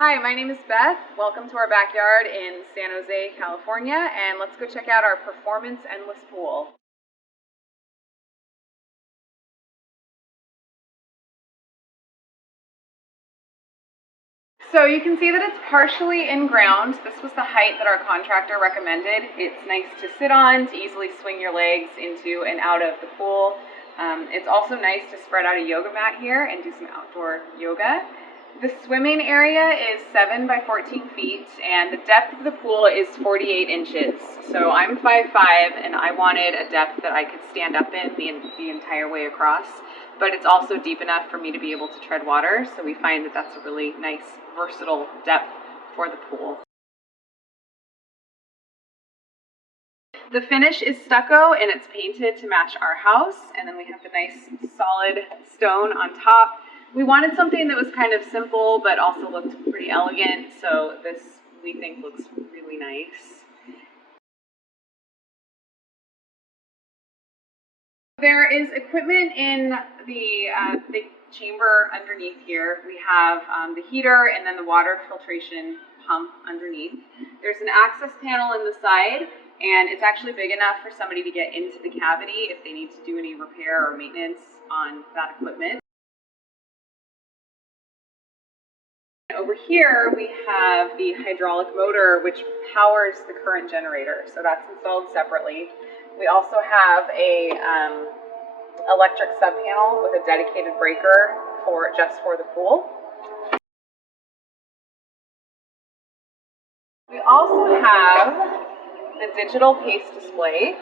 Hi, my name is Beth. Welcome to our backyard in San Jose, California, and let's go check out our Performance Endless Pool. So you can see that it's partially in ground. This was the height that our contractor recommended. It's nice to sit on, to easily swing your legs into and out of the pool. It's also nice to spread out a yoga mat here and do some outdoor yoga. The swimming area is 7 by 14 feet, and the depth of the pool is 48 inches. So I'm 5'5", and I wanted a depth that I could stand up in the entire way across. But it's also deep enough for me to be able to tread water, so we find that that's a really nice, versatile depth for the pool. The finish is stucco and it's painted to match our house, and then we have the nice solid stone on top. We wanted something that was kind of simple but also looked pretty elegant, so this we think looks really nice. There is equipment in the big chamber underneath here. We have the heater and then the water filtration pump underneath. There's an access panel in the side, and it's actually big enough for somebody to get into the cavity if they need to do any repair or maintenance on that equipment. Over here we have the hydraulic motor which powers the current generator, so that's installed separately. We also have a electric sub panel with a dedicated breaker just for the pool. We also have the digital pace display,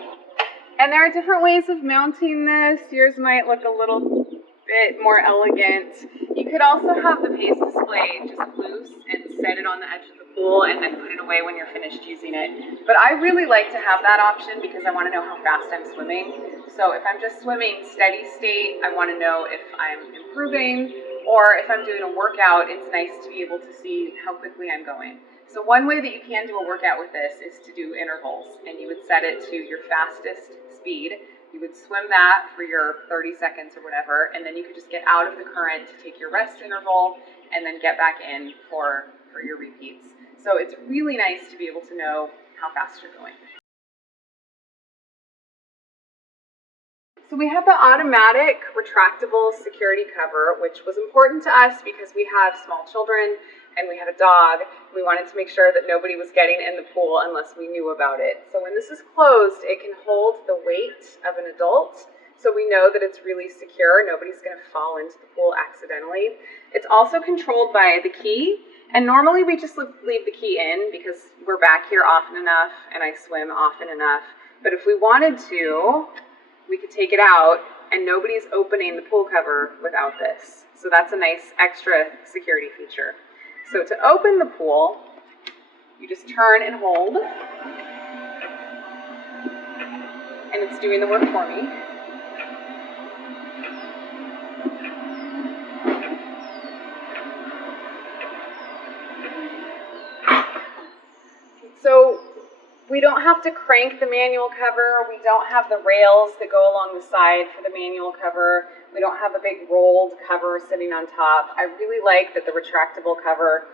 and there are different ways of mounting this. Yours might look a little bit more elegant. You could also have the pace display just loose and set it on the edge of the pool and then put it away when you're finished using it. But I really like to have that option because I want to know how fast I'm swimming. So if I'm just swimming steady state, I want to know if I'm improving, or if I'm doing a workout, it's nice to be able to see how quickly I'm going. So one way that you can do a workout with this is to do intervals, and you would set it to your fastest speed. You would swim that for your 30 seconds or whatever, and then you could just get out of the current to take your rest interval and then get back in for your repeats. So it's really nice to be able to know how fast you're going. So we have the automatic retractable security cover, which was important to us because we have small children and we have a dog. We wanted to make sure that nobody was getting in the pool unless we knew about it. So when this is closed, it can hold the weight of an adult, so we know that it's really secure. Nobody's going to fall into the pool accidentally. It's also controlled by the key, and normally we just leave the key in because we're back here often enough and I swim often enough. But if we wanted to, we could take it out and nobody's opening the pool cover without this. So that's a nice extra security feature. So to open the pool, you just turn and hold, and it's doing the work for me. So we don't have to crank the manual cover. We don't have the rails that go along the side for the manual cover. We don't have a big rolled cover sitting on top. I really like that the retractable cover,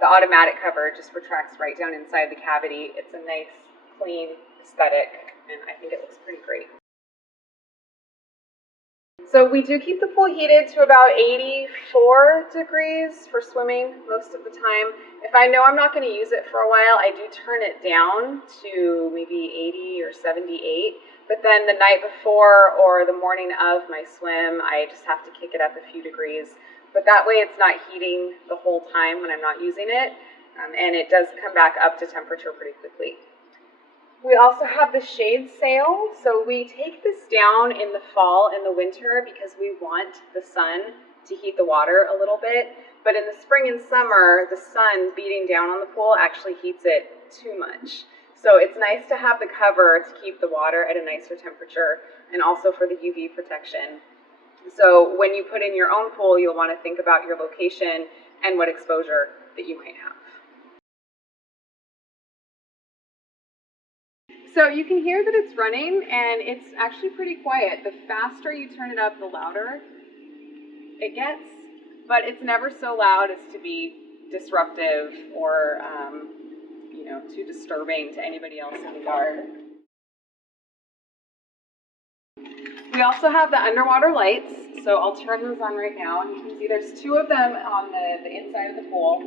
the automatic cover, just retracts right down inside the cavity. It's a nice, clean aesthetic, and I think it looks pretty great. So we do keep the pool heated to about 84 degrees for swimming most of the time. If I know I'm not going to use it for a while, I do turn it down to maybe 80 or 78. But then the night before or the morning of my swim, I just have to kick it up a few degrees. But that way it's not heating the whole time when I'm not using it, and it does come back up to temperature pretty quickly. We also have the shade sail. So we take this down in the fall and the winter because we want the sun to heat the water a little bit. But in the spring and summer, the sun beating down on the pool actually heats it too much. So it's nice to have the cover to keep the water at a nicer temperature and also for the UV protection. So when you put in your own pool, you'll want to think about your location and what exposure that you might have. So you can hear that it's running, and it's actually pretty quiet. The faster you turn it up, the louder it gets, but it's never so loud as to be disruptive or too disturbing to anybody else in the yard. We also have the underwater lights, so I'll turn those on right now, and you can see there's 2 of them on the inside of the pool.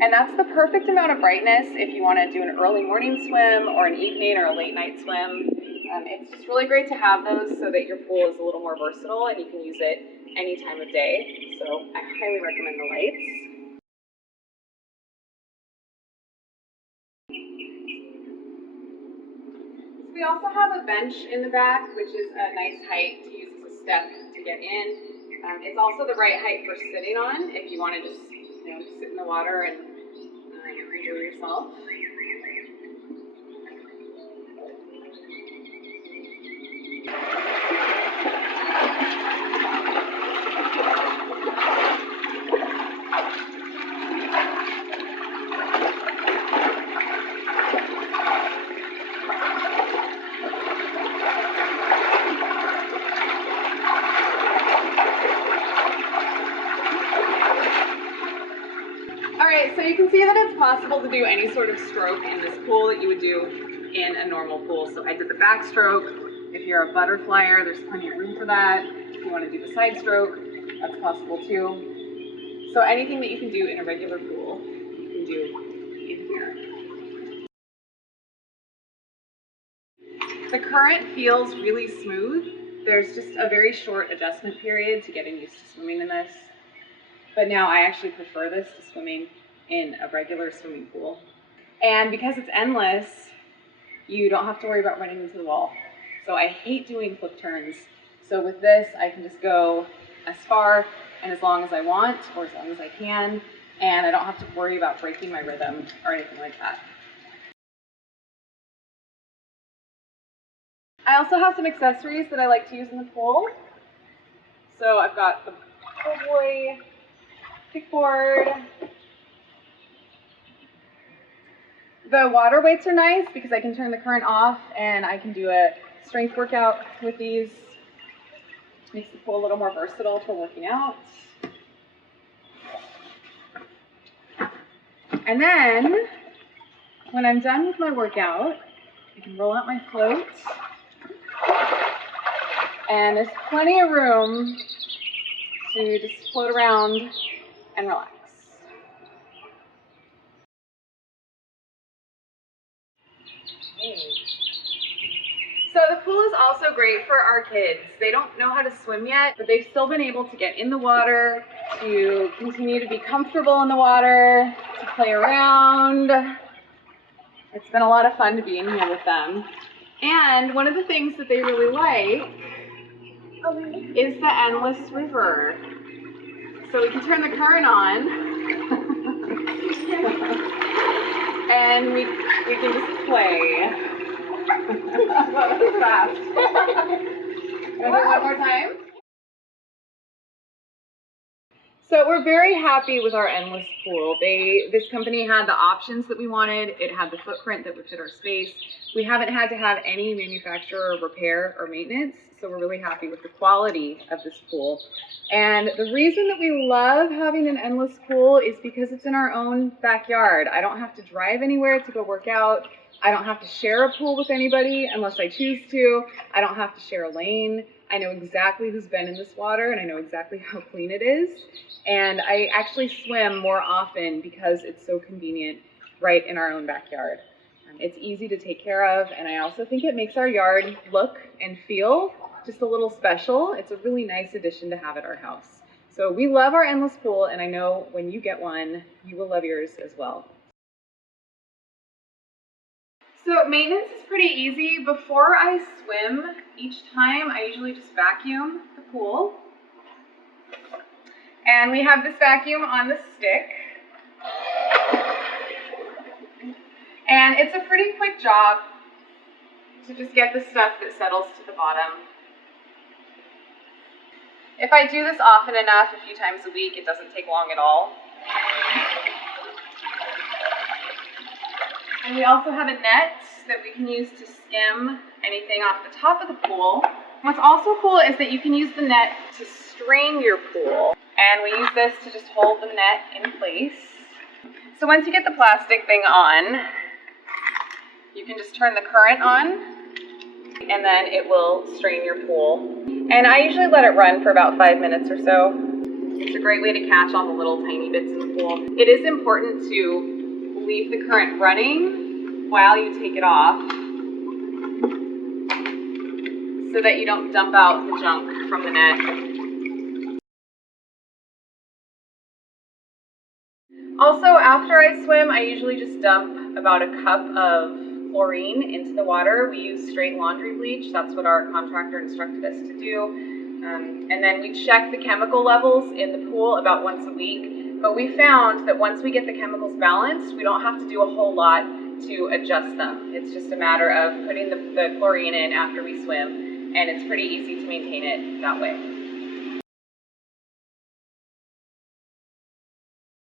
And that's the perfect amount of brightness if you want to do an early morning swim or an evening or a late night swim. It's just really great to have those so that your pool is a little more versatile and you can use it any time of day. So I highly recommend the lights. So we also have a bench in the back, which is a nice height to use as a step to get in. It's also the right height for sitting on if you want to just sit in the water and enjoy yourself. Alright, so you can see that it's possible to do any sort of stroke in this pool that you would do in a normal pool. So I did the backstroke. If you're a butterflyer, there's plenty of room for that. If you want to do the side stroke, that's possible too. So anything that you can do in a regular pool, you can do in here. The current feels really smooth. There's just a very short adjustment period to getting used to swimming in this. But now I actually prefer this to swimming in a regular swimming pool. And because it's endless, you don't have to worry about running into the wall. So I hate doing flip turns. So with this, I can just go as far and as long as I want, or as long as I can, and I don't have to worry about breaking my rhythm or anything like that. I also have some accessories that I like to use in the pool. So I've got the pool boy kickboard. The water weights are nice because I can turn the current off and I can do a strength workout with these. Makes the pool a little more versatile for working out. And then, when I'm done with my workout, I can roll out my float. And there's plenty of room to just float around and relax. So the pool is also great for our kids. They don't know how to swim yet, but they've still been able to get in the water, to continue to be comfortable in the water, to play around. It's been a lot of fun to be in here with them. And one of the things that they really like is the endless river. So we can turn the current on and we can just play. That was fast. Want to do it one more time? So we're very happy with our endless pool. This company had the options that we wanted. It had the footprint that would fit our space. We haven't had to have any manufacturer repair or maintenance, so we're really happy with the quality of this pool. And the reason that we love having an endless pool is because it's in our own backyard. I don't have to drive anywhere to go work out. I don't have to share a pool with anybody unless I choose to. I don't have to share a lane. I know exactly who's been in this water and I know exactly how clean it is. And I actually swim more often because it's so convenient right in our own backyard. It's easy to take care of, and I also think it makes our yard look and feel just a little special. It's a really nice addition to have at our house. So we love our endless pool, and I know when you get one, you will love yours as well. So maintenance is pretty easy. Before I swim, each time I usually just vacuum the pool. And we have this vacuum on the stick. And it's a pretty quick job to just get the stuff that settles to the bottom. If I do this often enough, a few times a week, it doesn't take long at all. And we also have a net that we can use to skim anything off the top of the pool. What's also cool is that you can use the net to strain your pool. And we use this to just hold the net in place. So once you get the plastic thing on, you can just turn the current on, and then it will strain your pool. And I usually let it run for about 5 minutes or so. It's a great way to catch all the little tiny bits in the pool. It is important to leave the current running while you take it off so that you don't dump out the junk from the net. Also, after I swim, I usually just dump about a cup of chlorine into the water. We use straight laundry bleach. That's what our contractor instructed us to do. And then we check the chemical levels in the pool about once a week. But we found that once we get the chemicals balanced, we don't have to do a whole lot to adjust them. It's just a matter of putting the chlorine in after we swim, and it's pretty easy to maintain it that way.